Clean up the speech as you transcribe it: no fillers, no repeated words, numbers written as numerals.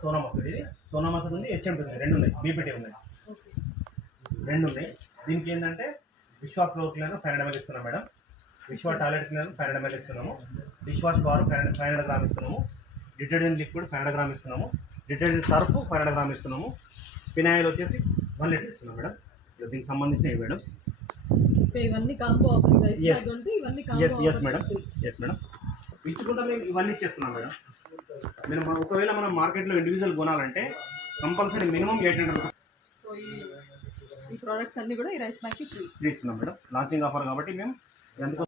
సోనా మసూరి, ఇది సోనా మసూరి ఉంది, హెచ్ఎంటీ ఉంది, రెండు ఉన్నాయి, బీపీటీ ఉన్నాయి, రెండు ఉన్నాయి. దీనికి ఏంటంటే విశ్వా ఫ్లోర్ క్లీనర్ 500 ml ఇస్తున్నాం మేడం, విశ్వా టాయిలెట్ క్లీనర్ 500 ml ఇస్తున్నాము, డిష్ వాష్ బార్ 500 గ్రామ్ ఇస్తున్నాము, డిటర్జెంట్ లిక్విడ్ 500 గ్రామ్ ఇస్తున్నాము, డిటర్జెంట్ సర్ఫ్ 500 గ్రామ్ ఇస్తున్నాము, ఫినాయిల్ వచ్చేసి 1 లీటర్ ఇస్తున్నాం మేడం. దీనికి సంబంధించినవి మేడం. ఇవన్నీ combo offer. Yes madam, yes madam. ఇచ్చుకుంటా మేము ఇవన్నీ ఇచ్చేస్తున్నాం మేడం. ఒకవేళ మనం మార్కెట్లో ఇండివిజువల్ కొనాలంటే కంపల్సరీ మినిమం 800 రూపీస్. సో ఈ ప్రోడక్ట్స్ అన్నీ కూడా ఈ రైస్ బ్యాగ్కి ఫ్రీ ఇస్తున్నాం మేడం. లాంచింగ్ ఆఫర్ కాబట్టి మేము ఎందుకు